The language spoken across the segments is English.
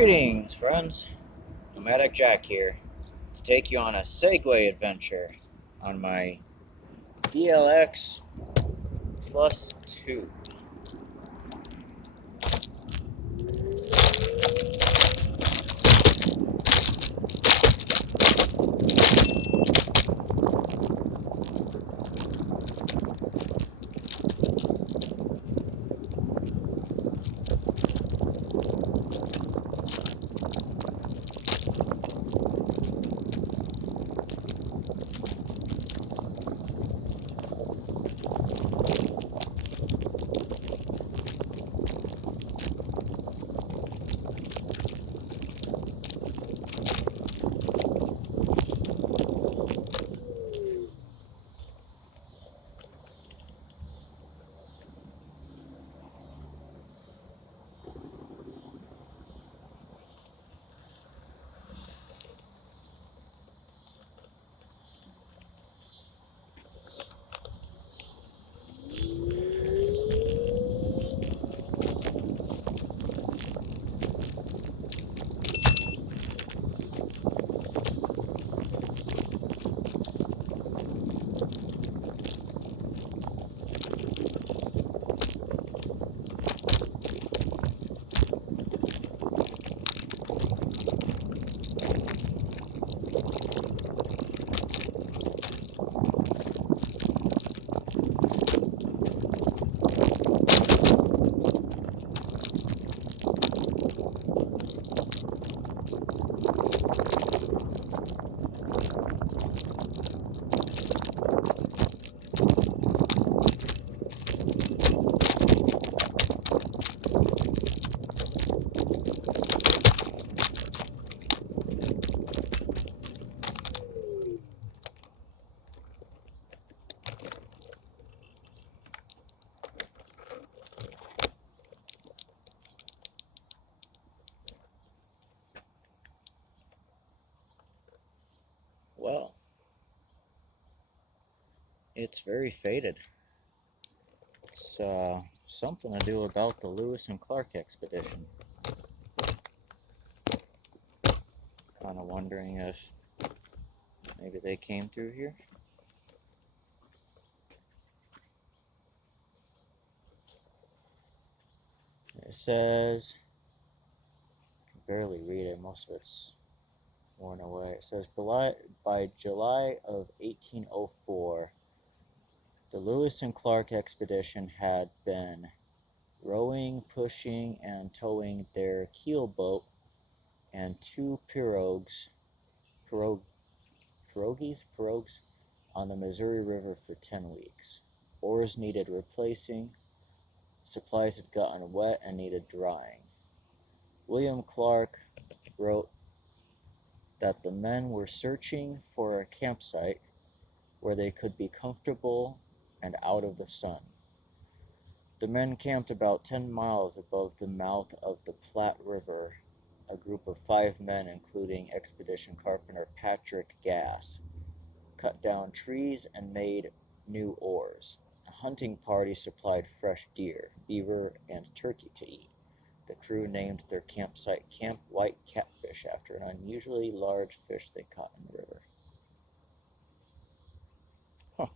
Greetings, friends. Nomadic Jack here to take you on a Segway adventure on my DLX Plus 2. Well, it's very faded. It's something to do about the Lewis and Clark expedition. Kind of wondering if maybe they came through here. It says, I can barely read it, most of it's worn away. It says, by July of 1804, the Lewis and Clark expedition had been rowing, pushing, and towing their keelboat and two pirogues on the Missouri River for 10 weeks. Oars needed replacing, supplies had gotten wet and needed drying. William Clark wrote that the men were searching for a campsite where they could be comfortable and out of the sun. The men camped about 10 miles above the mouth of the Platte River. A group of 5 men, including expedition carpenter Patrick Gass, cut down trees and made new oars. A hunting party supplied fresh deer, beaver, and turkey to eat. The crew named their campsite Camp White Catfish after an unusually large fish they caught in the river. Huh.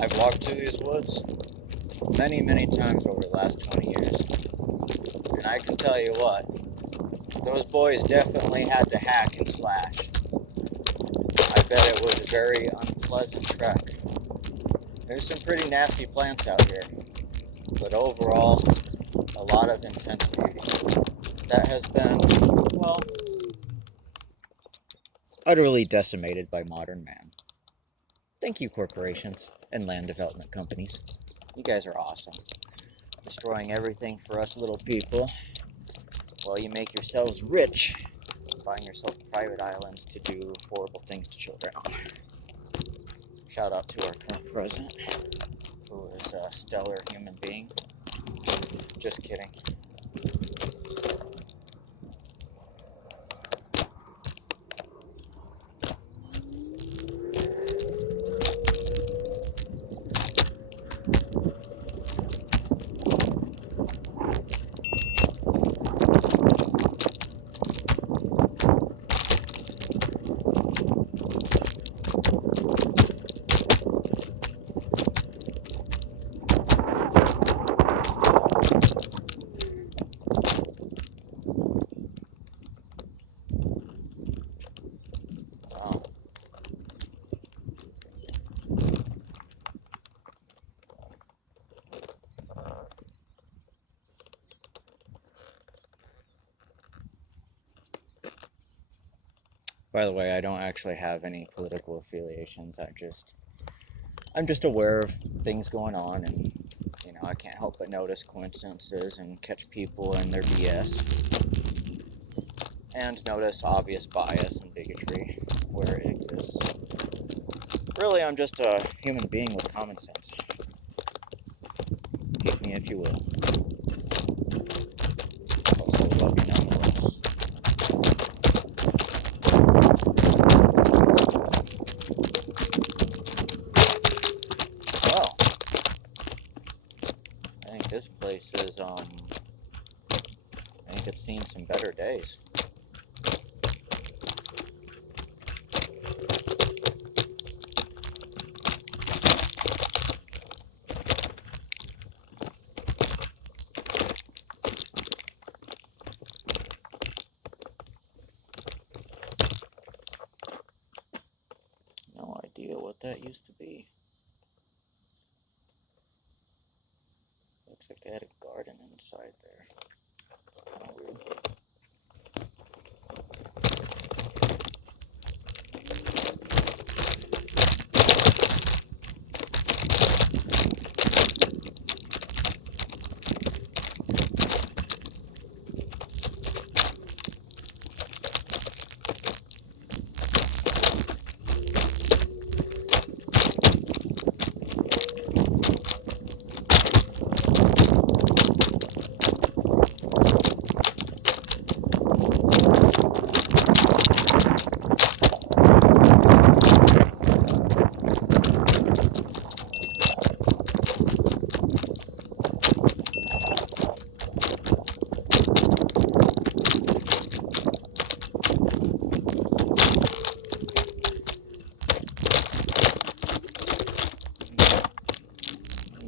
I've walked through these woods many, many times over the last 20 years. And I can tell you what, those boys definitely had to hack and slash. I bet it was a very unpleasant trek. There's some pretty nasty plants out here, but overall, a lot of intense beauty. That has been, well, utterly decimated by modern man. Thank you, corporations and land development companies. You guys are awesome. Destroying everything for us little people while you make yourselves rich, buying yourself private islands to do horrible things to children. Shout out to our current president, who is a stellar human being. Just kidding. Wow. By the way, I don't actually have any political affiliations. I'm just aware of things going on, and I can't help but notice coincidences and catch people in their BS, and notice obvious bias and bigotry where it exists. Really, I'm just a human being with common sense. Hate me if you will. Also love you nonetheless. Well, I think this place is, I think it's seen some better days. No idea what that used to be. Looks like they had a garden inside there. Kind of weird.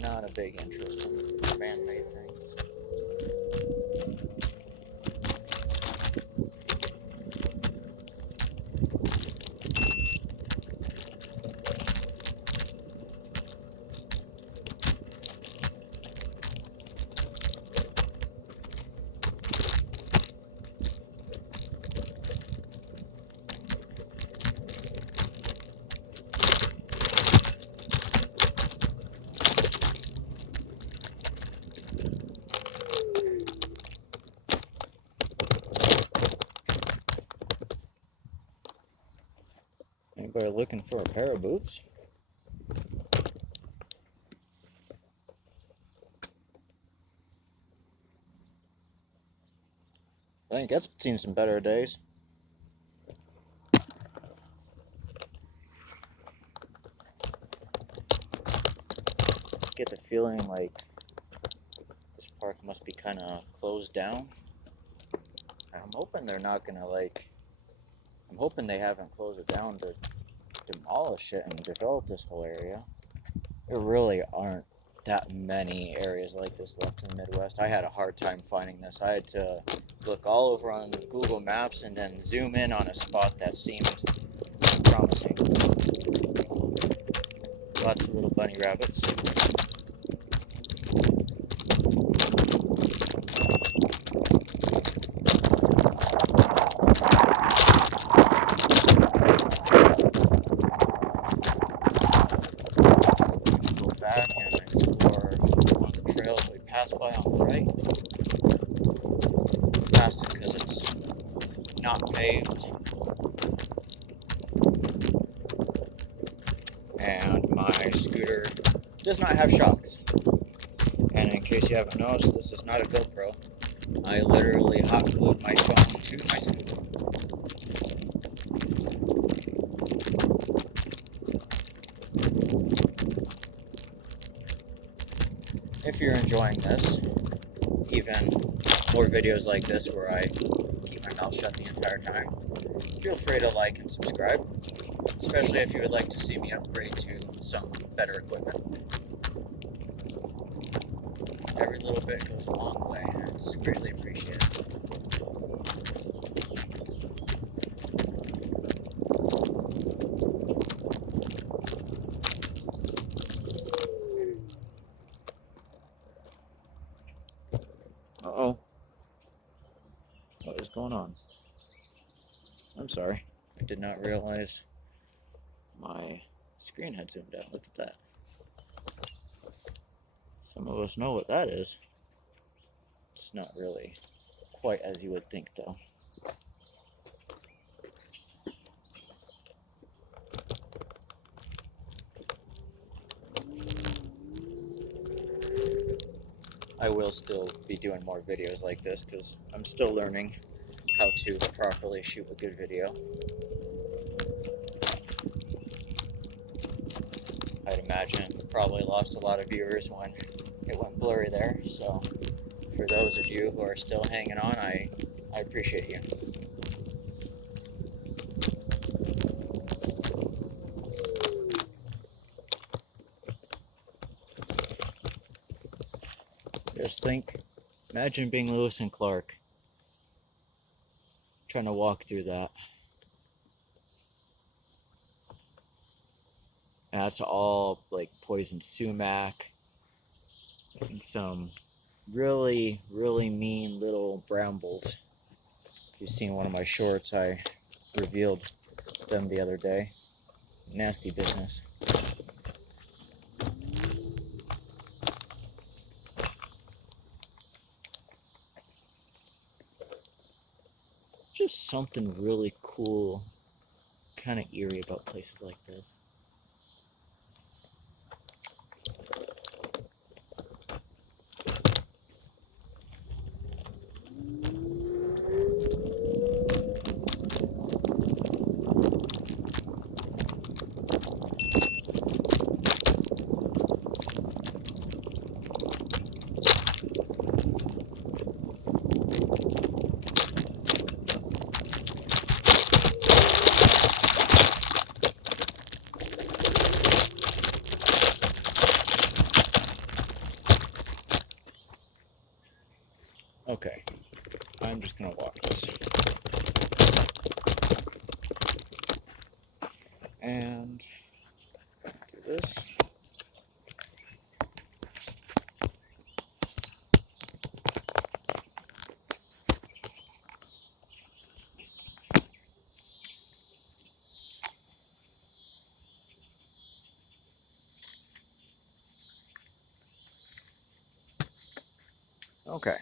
Not a big interest in man-made things. Anybody looking for a pair of boots? I think that's seen some better days. Get the feeling like this park must be kind of closed down. I'm hoping they're not gonna I'm hoping they haven't closed it down to demolish it and develop this whole area. There really aren't that many areas like this left in the Midwest. I had a hard time finding this. I had to look all over on Google Maps and then zoom in on a spot that seemed promising. Lots of little bunny rabbits. Go back and explore one of the trails we passed by on the right. Past it because it's not paved. And my scooter does not have shocks. And in case you haven't noticed, this is not a GoPro. I literally hot glued my phone to my scooter. If you're enjoying this, even more videos like this where I keep my mouth shut the entire time, feel free to like and subscribe, especially if you would like to see me upgrade to some better equipment. Every little bit goes a long way, and it's greatly appreciated. Uh-oh. What is going on? I'm sorry. I did not realize my screen had zoomed out. Look at that. Some of us know what that is. It's not really quite as you would think, though. I will still be doing more videos like this because I'm still learning how to properly shoot a good video. I'd imagine probably lost a lot of viewers when it went blurry there, so for those of you who are still hanging on, I appreciate you. Just imagine being Lewis and Clark, trying to walk through that. And that's all like poison sumac and some really, really mean little brambles. If you've seen one of my shorts, I revealed them the other day. Nasty business. Just something really cool, kind of eerie about places like this. Okay, I'm just gonna walk this. And do this. Okay.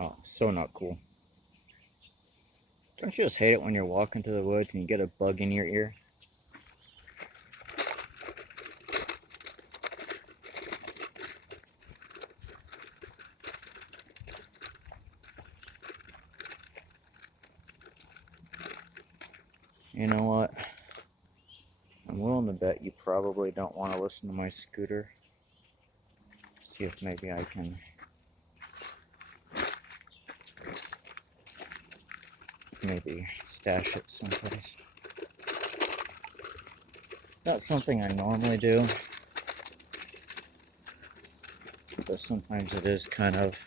Oh, so not cool. Don't you just hate it when you're walking through the woods and you get a bug in your ear? You know what? I'm willing to bet you probably don't want to listen to my scooter. See if maybe I can maybe stash it someplace. Not something I normally do, but sometimes it is kind of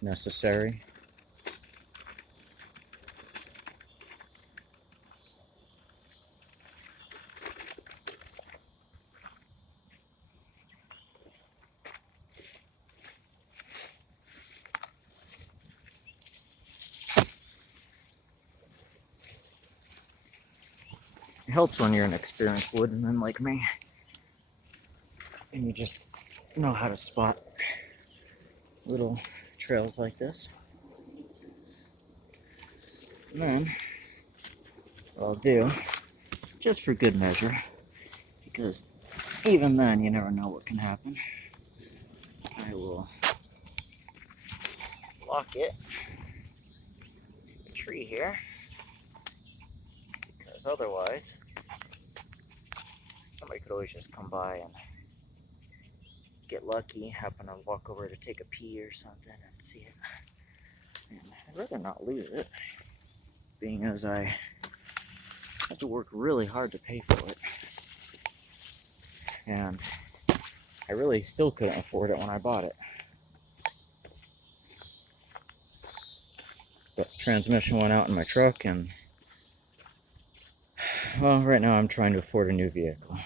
necessary. It helps when you're an experienced woodman like me, and you just know how to spot little trails like this. And then, what I'll do, just for good measure, because even then you never know what can happen, I will lock it to the tree here, because otherwise somebody could always just come by and get lucky, happen to walk over to take a pee or something and see it. And I'd rather not lose it, being as I had to work really hard to pay for it. And I really still couldn't afford it when I bought it. The transmission went out in my truck, and well, right now I'm trying to afford a new vehicle.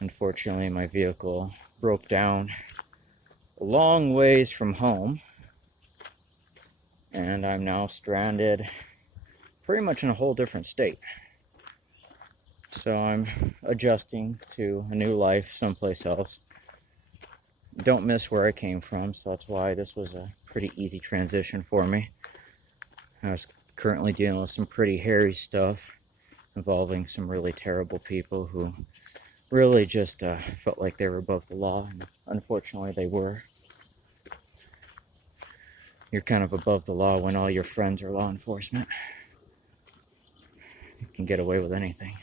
Unfortunately, my vehicle broke down a long ways from home, and I'm now stranded pretty much in a whole different state. So I'm adjusting to a new life someplace else. Don't miss where I came from, so that's why this was a pretty easy transition for me. I was currently dealing with some pretty hairy stuff involving some really terrible people who really just felt like they were above the law, and unfortunately they were. You're kind of above the law when all your friends are law enforcement. You can get away with anything.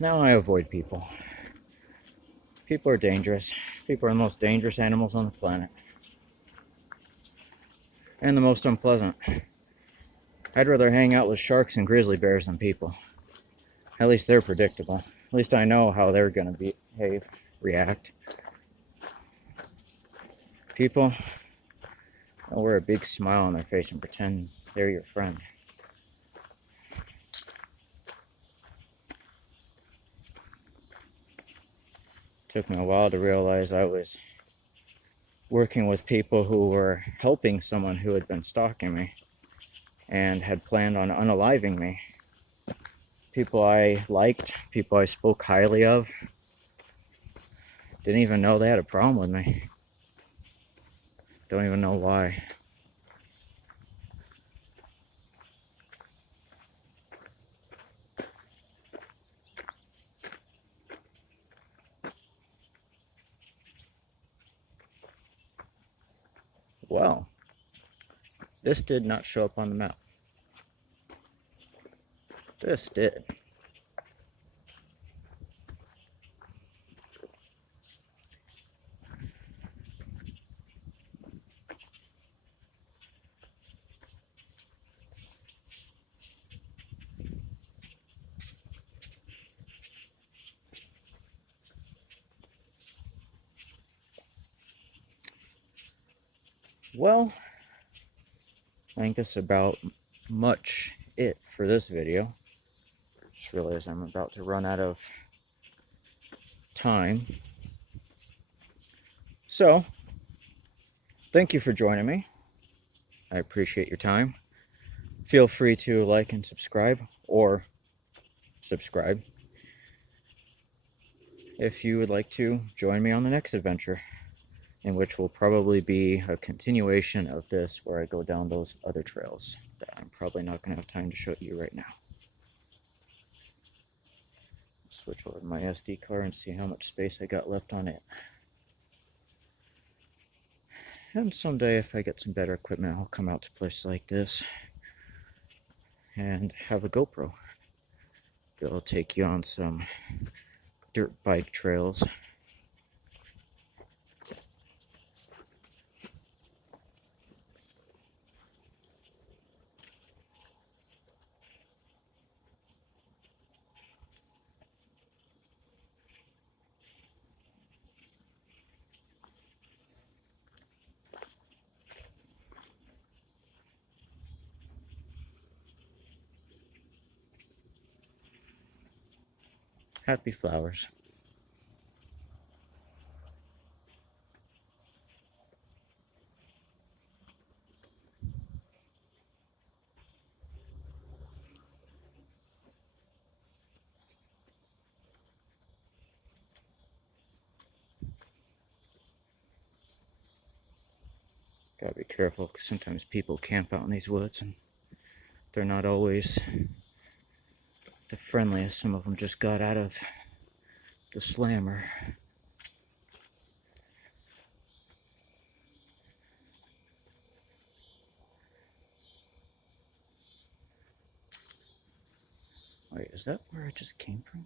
Now I avoid people. People are dangerous. People are the most dangerous animals on the planet. And the most unpleasant. I'd rather hang out with sharks and grizzly bears than people. At least they're predictable. At least I know how they're going to behave, react. People, they'll wear a big smile on their face and pretend they're your friend. Took me a while to realize I was working with people who were helping someone who had been stalking me and had planned on unaliving me. People I liked, people I spoke highly of, didn't even know they had a problem with me. Don't even know why. Well, this did not show up on the map. This did. Well, I think that's about much it for this video. Just realized I'm about to run out of time. So, thank you for joining me. I appreciate your time. Feel free to like and subscribe, or subscribe if you would like to join me on the next adventure, in which will probably be a continuation of this, where I go down those other trails that I'm probably not going to have time to show you right now. Switch over to my SD card and see how much space I got left on it. And someday, if I get some better equipment, I'll come out to places like this and have a GoPro. It'll take you on some dirt bike trails. Happy flowers. Gotta be careful because sometimes people camp out in these woods and they're not always the friendliest. Some of them just got out of the slammer. Wait, is that where I just came from?